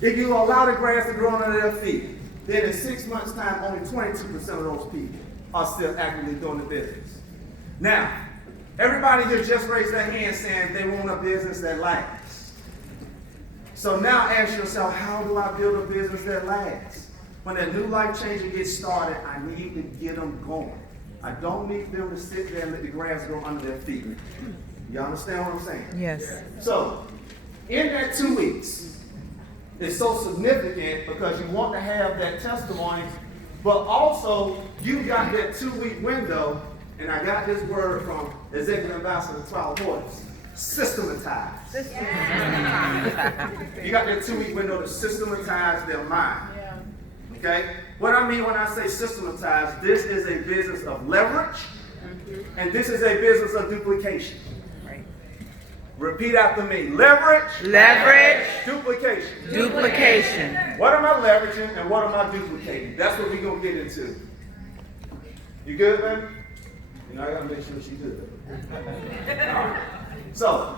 If you allow the grass to grow under their feet, then in 6 months' time, only 22% of those people are still actively doing the business. Now, everybody here just raised their hand saying they want a business that lasts. So now ask yourself, how do I build a business that lasts? When that new life changer gets started, I need to get them going. I don't need them to sit there and let the grass grow under their feet. You understand what I'm saying? Yes. So, in that 2 weeks, it's so significant because you want to have that testimony, but also you got that 2-week window, and I got this word from Executive Ambassador Twilight Waters, systematize. You got that 2-week window to systematize their mind. Okay? What I mean when I say systematize, this is a business of leverage, and this is a business of duplication. Repeat after me. Leverage. Leverage. Duplication. Duplication. What am I leveraging and what am I duplicating? That's what we're going to get into. You good, man? You know, I got to make sure that you're good. All right. So,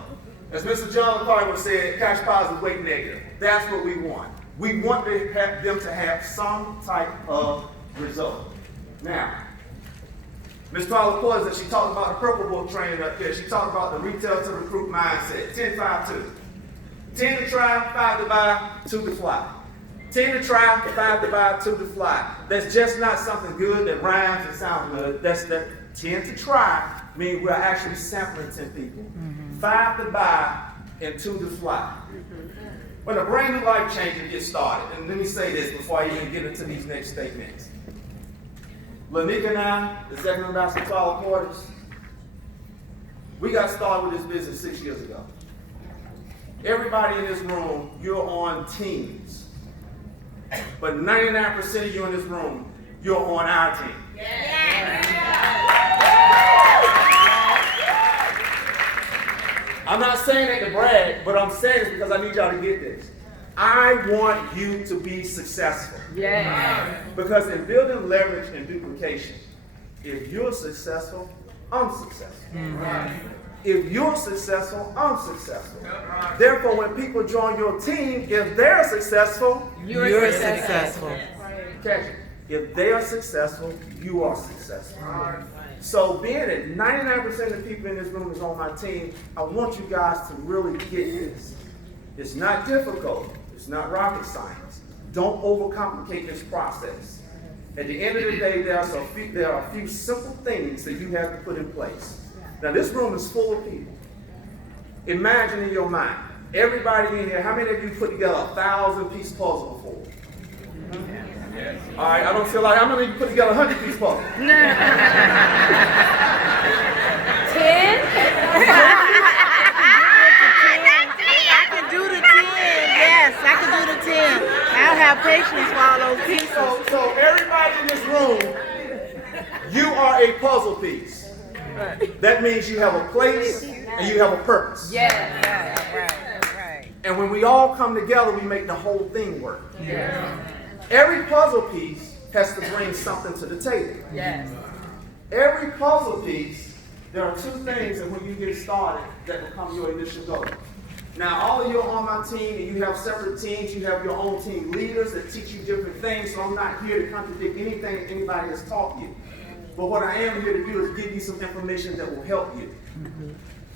as Mr. John McCarthy said, cash positive, weight negative. That's what we want. We want them to have some type of result. Now, Ms. Twilight Poison, she talked about the Purple Book training up there. She talked about the retail to recruit mindset. 10-5-2. 10 to try, 5 to buy, 2 to fly. 10 to try, 5 to buy, 2 to fly. That's just not something good that rhymes and sounds good. That's that 10 to try means we're actually sampling 10 people. 5 to buy and 2 to fly. When a brand new life changer gets started, and let me say this before I even get into these next statements. Lanika and I, Executive Ambassador Twilight Waters, we got started with this business 6 years ago. Everybody in this room, you're on teams. But 99% of you in this room, you're on our team. I'm not saying that to brag, but I'm saying this because I need y'all to get this. I want you to be successful. Yeah. Because in building leverage and duplication, if you're successful, I'm successful. If you're successful, I'm successful. Therefore, when people join your team, if they're successful, You're successful. catch it. If they are successful, you are successful. So being that 99% of the people in this room is on my team, I want you guys to really get this. It's not difficult. It's not rocket science. Don't overcomplicate this process. At the end of the day, there are a few simple things that you have to put in place. Now, this room is full of people. Imagine in your mind, everybody in here, how many of you put together a 1,000-piece puzzle before? All right, I don't feel like, how many of you put together a 100-piece puzzle? 10? I can do the 10. Yes, I can do the 10. I don't have patience for all those pieces. So everybody in this room, you are a puzzle piece. That means you have a place and you have a purpose. Right. And when we all come together, we make the whole thing work. Yeah. Every puzzle piece has to bring something to the table. Yes. Every puzzle piece, there are two things that when you get started that become your initial goal. Now, all of you are on my team, and you have separate teams. You have your own team leaders that teach you different things, so I'm not here to contradict anything anybody has taught you. But what I am here to do is give you some information that will help you.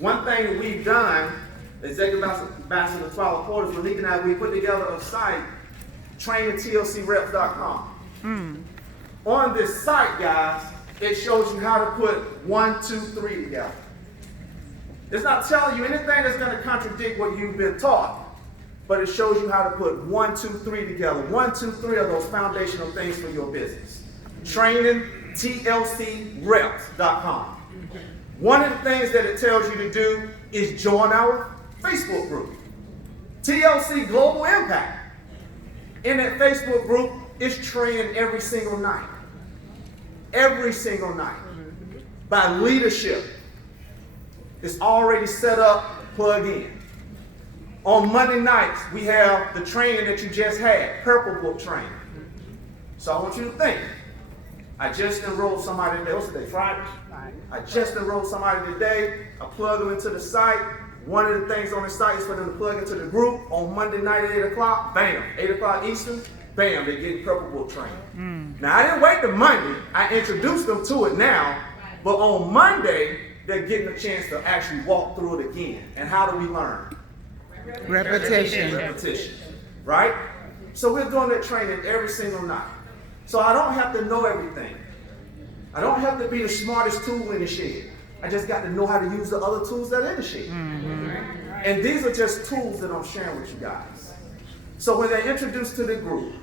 One thing that we've done, Executive Ambassador Twilight Waters, Malik and I, we put together a site, trainingtlcreps.com. On this site, guys, it shows you how to put 1, 2, 3 together. It's not telling you anything that's going to contradict what you've been taught, but it shows you how to put 1, 2, 3 together. 1, 2, 3 are those foundational things for your business. TLC.com. One of the things that it tells you to do is join our Facebook group, TLC Global Impact. In that Facebook group, it's training every single night. Every single night. By leadership. It's already set up, plug in. On Monday nights, we have the training that you just had, Purple Book training. So I want you to think. I just enrolled somebody today. What's today? Friday? I just enrolled somebody today. I plug them into the site. One of the things on the site is for them to plug into the group on Monday night at 8 o'clock, bam, 8 o'clock Eastern, bam, they're getting purple book training. Now, I didn't wait till Monday. I introduced them to it now, but on Monday, they're getting a chance to actually walk through it again. And how do we learn? Repetition. Repetition, right? So we're doing that training every single night. So I don't have to know everything. I don't have to be the smartest tool in the shed. I just got to know how to use the other tools that are in the shed. And these are just tools that I'm sharing with you guys. So when they're introduced to the group,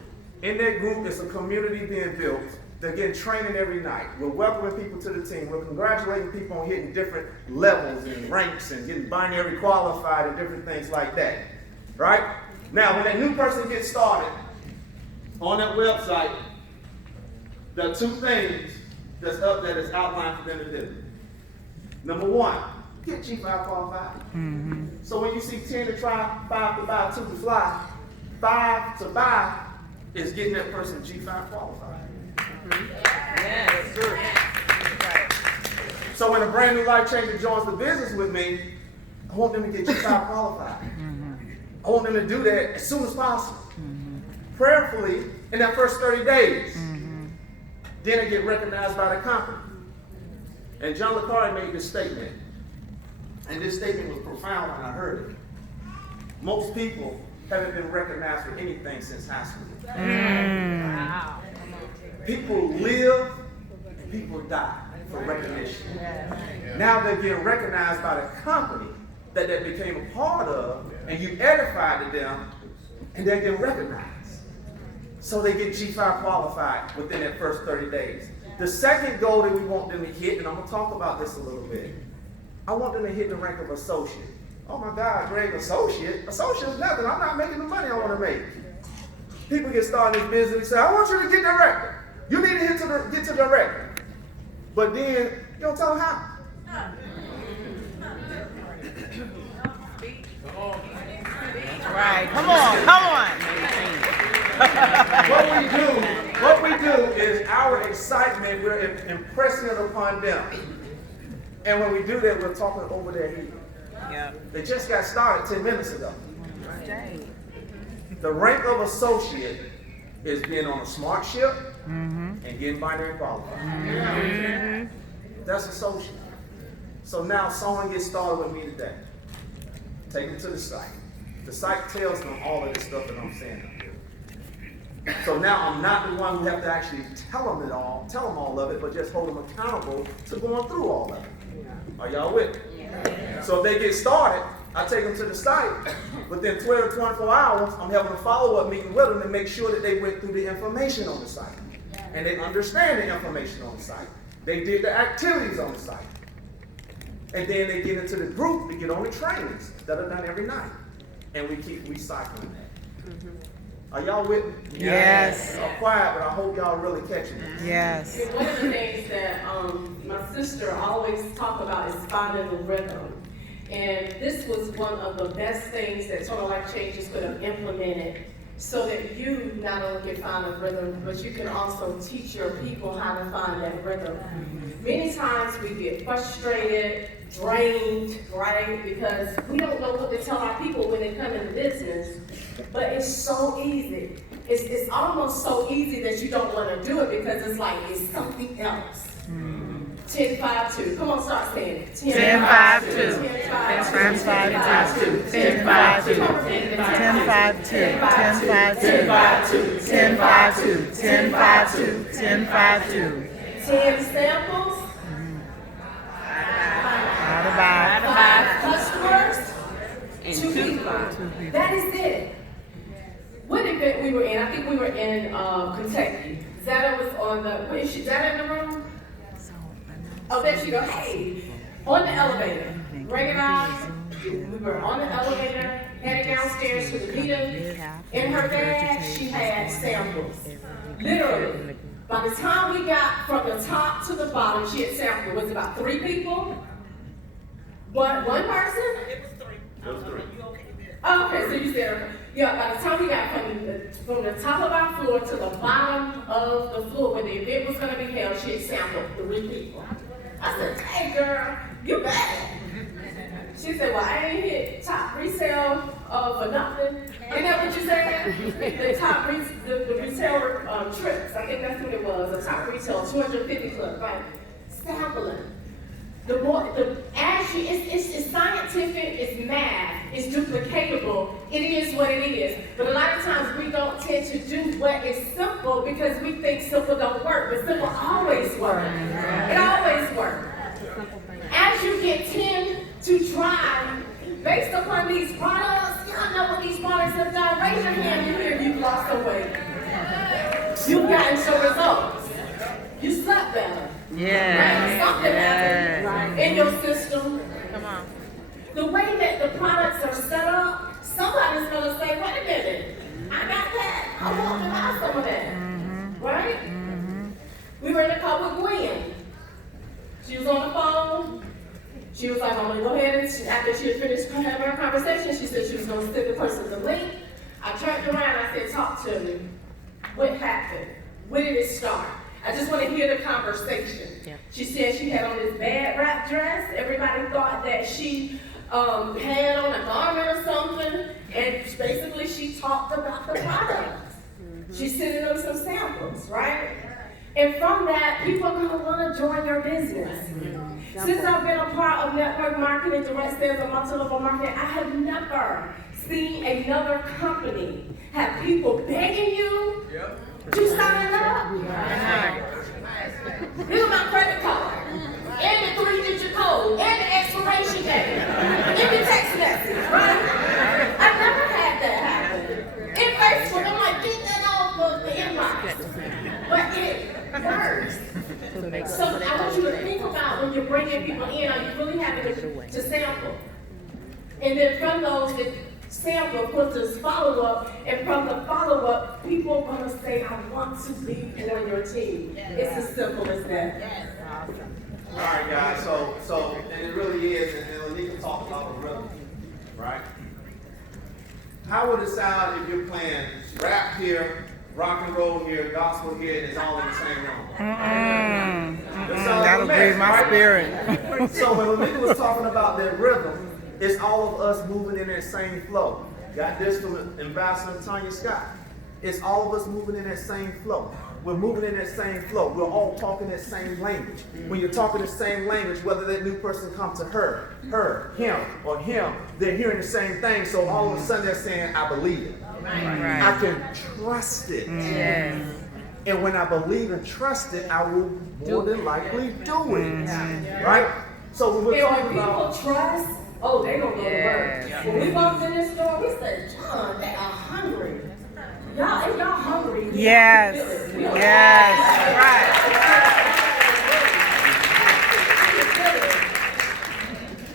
in that group it's a community being built. They're getting training every night. We're welcoming people to the team. We're congratulating people on hitting different levels and ranks and getting binary qualified and different things like that. Right? Now, when that new person gets started on that website, there are 2 things that's up there that's outlined for them to do. Number 1, get G5 qualified. So when you see 10 to try, 5 to buy, 2 to fly, 5 to buy is getting that person G5 qualified. Yes, sir. So when a brand new life changer joins the business with me, I want them to get G5 qualified. I want them to do that as soon as possible. Prayerfully in that first 30 days. Then they get recognized by the company. And John LeCarre made this statement. And this statement was profound when I heard it. Most people haven't been recognized for anything since high school. Wow. People live and people die for recognition. Now they're getting recognized by the company that they became a part of, and you edified to them, and they're getting recognized. So they get G5 qualified within that first 30 days. The second goal that we want them to hit, and I'm going to talk about this a little bit, I want them to hit the rank of associate. Oh my God, Greg, associate? Associate is nothing. I'm not making the money I want to make. People get started in this business and say, I want you to get director. You need to get to director. But then, you don't tell them how. Right. Come on. Come on. What we do is our excitement, we're impressing it upon them. And when we do that, we're talking over their head. Yep. They just got started 10 minutes ago. The rank of associate is being on a smart ship and getting binary qualified. That's associate. So now someone gets started with me today. Take them to the site. The site tells them all of this stuff that I'm saying up here. So now I'm not the one who have to actually tell them all of it, but just hold them accountable to going through all of it. Are y'all with me? So if they get started, I take them to the site. Within 12 to 24 hours, I'm having a follow-up meeting with them to make sure that they went through the information on the site. And they understand the information on the site. They did the activities on the site. And then they get into the group to get on the trainings that are done every night. And we keep recycling that. Are y'all with me? Yes. I'm quiet, but I hope y'all really catching it. Yes. And one of the things that my sister always talk about is finding the rhythm. And this was one of the best things that Total Life Changes could have implemented so that you not only can find a rhythm, but you can also teach your people how to find that rhythm. Many times we get frustrated, drained, right? Because we don't know what to tell our people when they come into business. But it's so easy. It's almost so easy that you don't want to do it because it's like it's something else. 10, 5, 2. Come on, start saying it. 10, 5, 2. 10, 5, 2. 10, 5, 2. 10, 5, 2. 10, 5, 2. 10, 5, 2. 10, 5, 2. 10, 5, 2. 10, 5, 2. 10 samples. How to buy. 5 customers. And 2 people. That is it. What event we were in? I think we were in Kentucky. Zetta was on the. Wait, is Zetta in the room? Oh, there she goes. Hey, on the elevator. Greg and I, we were on the elevator, heading downstairs to the meeting. In her bag, she had samples. Literally. By the time we got from the top to the bottom, she had samples. It was about 3 people. One person? It was 3. Oh, okay, so you said, okay. Yeah, by the time we got from the top of our floor to the bottom of the floor where the event was going to be held, she had sampled 3 people. I said, hey girl, you bad. She said, well, I ain't hit top resale for nothing. Ain't that what you said? The top the retail trips, I think that's what it was, a top retail 250 club, right? Sampling. It's scientific, it's math, it's duplicatable, it is what it is. But a lot of times we don't tend to do what is simple because we think simple don't work, but simple always works. It always works. As you get 10 to try, based upon these products, y'all know what these products have done. Raise your hand if you've lost some weight. You've gotten some results. You slept better. Yeah. Right? Something happened in your system. Come on. The way that the products are set up, somebody's going to say, wait a minute, I got that. I want to buy some of that. Right? We were in a call with Gwen. She was on the phone. She was like, I'm going to go ahead and, after she had finished having her conversation, she said she was going to send the person the link. I turned around and I said, talk to me. What happened? Where did it start? I just want to hear the conversation. Yeah. She said she had on this bad wrap dress. Everybody thought that she had on a garment or something. And basically she talked about the products. She's sending them some samples, right? And from that, people are going to want to join your business. Since I've been a part of network marketing, direct sales, and multi-level marketing, I have never seen another company have people begging you to sign up. Here's my credit card, and the 3-digit code, and the expiration date, and the text message, right? I've never had that happen. In Facebook, I'm like, get that off of the inbox. But it works. So I want you to think about when you're bringing people in, are you really having to sample? And then from those that sample, of course, there's follow-up, and from the follow-up, people are going to say, I want to be on your team. It's as simple as that. All right, guys, so and it really is, and Lanika talked about the rhythm, right? How would it sound if you're playing rap here, rock and roll here, gospel here, and it's all in the same room? That'll breathe my spirit. So when Lanika was talking about that rhythm, it's all of us moving in that same flow. Got this from Ambassador Tanya Scott. It's all of us moving in that same flow. We're moving in that same flow. We're all talking that same language. When you're talking the same language, whether that new person comes to her, him, or him, they're hearing the same thing. So all of a sudden they're saying, I believe it. Right. I can trust it. Yes. And when I believe and trust it, I will more than likely do it. Right? So when we're talking about people trust, oh, they're going to go to work. When we walked in this store, we said, John, they are hungry. Y'all, if y'all hungry, yes. Yes. Right.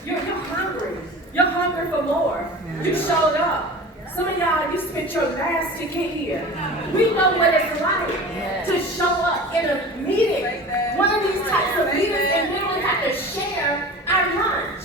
You're hungry. You're hungry for more. You showed up. Some of y'all, you spent your last ticket here. We know what it's like to show up in a meeting, one of these types of meetings, and literally have to share our lunch.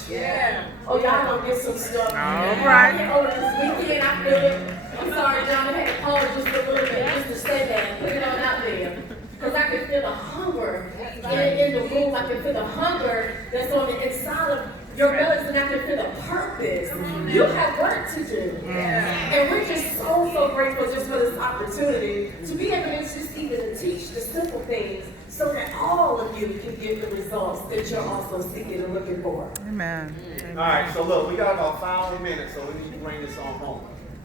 Oh, y'all gonna get some stuff. All right. Oh, this weekend, I feel it. I'm sorry, John, I had to pause just a little bit just to say that. Put it on out there. Because I can feel the hunger in the room. I can feel the hunger that's on the inside of your bellies, and I can feel the purpose. You have work to do. And we're just so grateful just for this opportunity to be able to just even to teach the simple things so that all of you can get the results that you're also seeking and looking for. Amen. all right, so look, we got about 5 more minutes, so we need to bring this on home.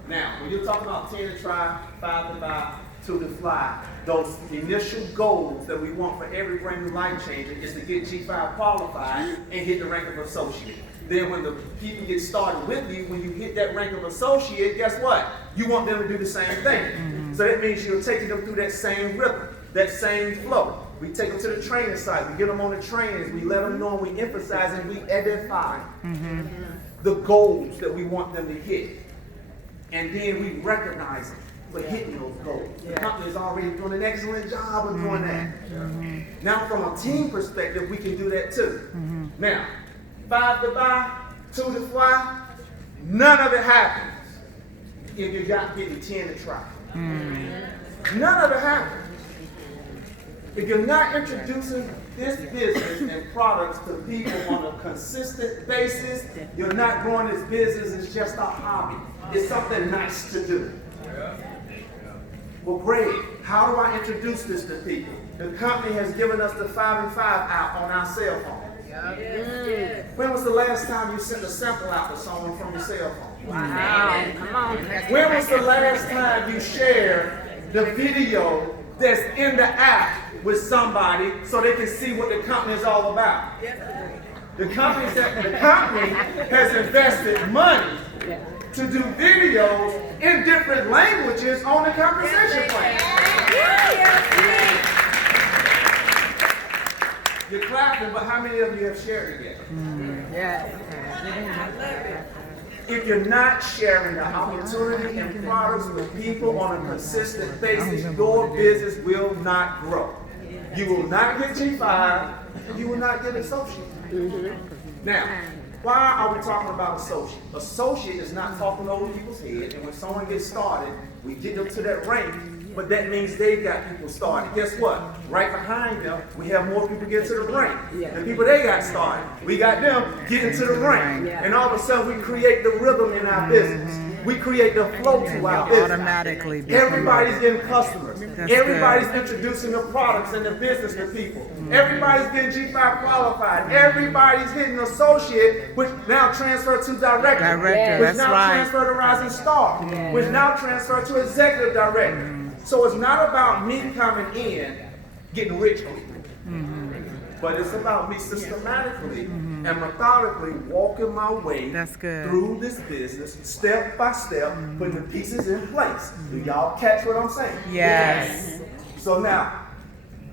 Now, when you're talking about 10 to try, 5 to buy, 2 to fly, those initial goals that we want for every brand new life changer is to get G5 qualified and hit the rank of associate. Then when the people get started with you, when you hit that rank of associate, guess what? You want them to do the same thing. So that means you're taking them through that same rhythm, that same flow. We take them to the training site, we get them on the trainings, we let them know, and we emphasize and we edify the goals that we want them to hit. And then we recognize them for hitting those goals. The company is already doing an excellent job of doing that. Now, from a team perspective, we can do that too. Now, 5 to buy, 2 to fly, none of it happens if you're not getting 10 to try. None of it happens if you're not introducing this business and products to people on a consistent basis, you're not growing this business as just a hobby. It's something nice to do. Well, great. How do I introduce this to people? The company has given us the 5 and 5 app on our cell phone. When was the last time you sent a sample out to someone from your cell phone? Wow. Come on. When was the last time you shared the video that's in the app with somebody so they can see what the company is all about? The company has invested money to do videos in different languages on the compensation plan. You're clapping, but how many of you have shared it yet? If you're not sharing the opportunity and products with people on a consistent basis, your business will not grow. You will not get G5, and you will not get associate. Now, why are we talking about associate? Associate is not talking over people's head, and when someone gets started, we get them to that rank, but that means they've got people started. Guess what? Right behind them, we have more people get to the rank. The people they got started, we got them getting to the rank. And all of a sudden, we create the rhythm in our business. We create the flow to our business. Automatically. Everybody's getting customers. Everybody's introducing the products and the business to people. Everybody's getting G5 qualified. Everybody's hitting associate, which now transfer to director. Which now transfer to rising star. Which now transfer to executive director. So it's not about me coming in, getting rich quick. But it's about me systematically and methodically walking my way through this business, step by step, putting the pieces in place. Do y'all catch what I'm saying? Yes. So now,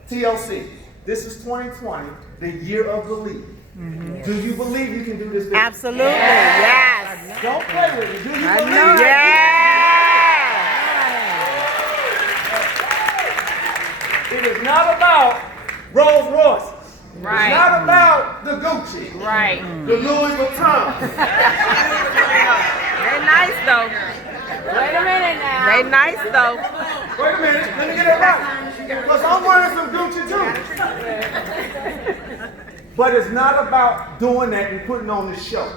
TLC, this is 2020, the year of belief. Do you believe you can do this business? Absolutely. Yes. Don't play with it. Do you believe I know. Yes. It is not about Rolls Royce. Right. It's not about the Gucci. Right. The Louis Vuitton. They nice though. Wait a minute now. They nice though. Wait a minute, let me get it right. Because I'm wearing some Gucci too. But it's not about doing that and putting on the show.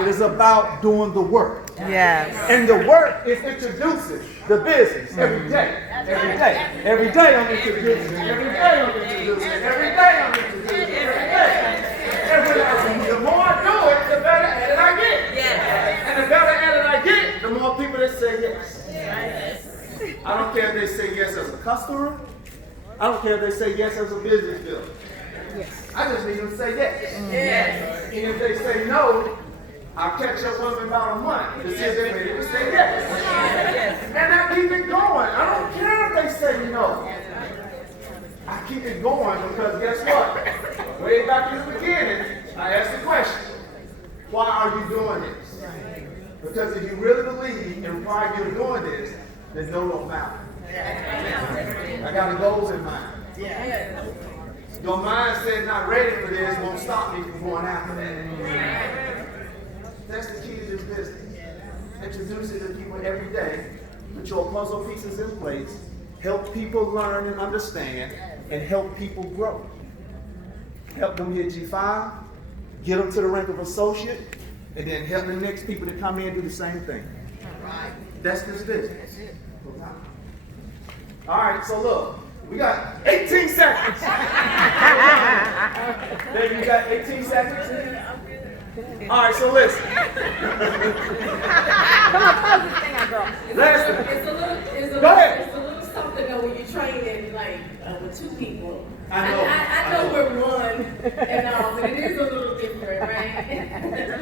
It is about doing the work. Yes. And the work is introducing the business every day. Every day. Every day I'm introducing. Every day I'm introducing. Every day I'm introducing. Every day. The more I do it, the better at it I get. Yes. And the better at it I get, the more people that say yes. Yes. I don't care if they say yes as a customer. I don't care if they say yes as a business builder. Yes. I just need them to say yes. Yes. And if they say no, I'll catch up with them in about a month to see if they're ready to say yes. Yes. And I keep it going. I don't care if they say no. I keep it going because guess what? Way back in the beginning, I asked the question, why are you doing this? Because if you really believe in why you're doing this, then no don't matter. I got the goals in mind. Your mindset not ready for this won't stop me from going after that. That's the key to this business. Introduce it to people every day. Put your puzzle pieces in place. Help people learn and understand. And help people grow. Help them hit G5. Get them to the rank of associate. And then help the next people to come in and do the same thing. That's this business. All right, so look. We got 18 seconds. Baby, you got 18 seconds? All right, so listen. Come on, close this thing out, girl. Listen. Go ahead. It's a little something though when you're training like with two people. I know. I know we're one and all, but it is a little different, right?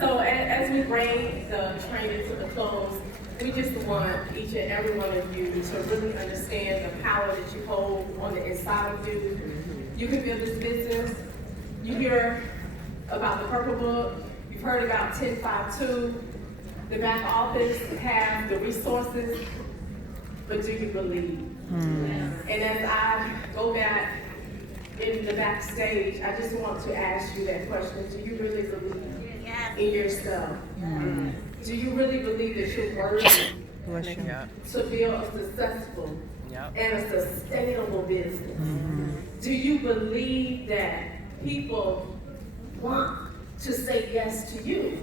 So as we bring the training to the close, we just want each and every one of you to really understand the power that you hold on the inside of you. You can build this business. You hear about the Purple Book. You've heard about 1052. The back office have the resources, but do you believe? And as I go back in the backstage, I just want to ask you that question. Do you really believe in yourself? Do you really believe that you're worthy Bless you. to build a successful and a sustainable business? Do you believe that people want to say yes to you?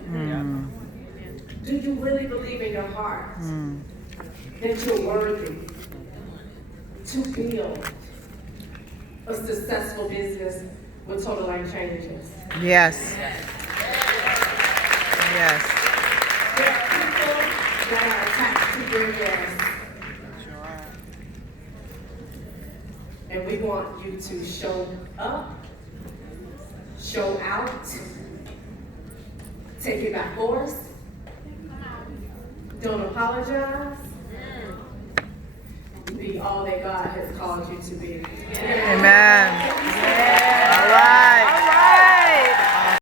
Do you really believe in your heart that you're worthy to build a successful business with total life changes? Yes. Yes. There are people that are attached to your yes. And we want you to show up, show out, take it by force, don't apologize, be all that God has called you to be. Amen.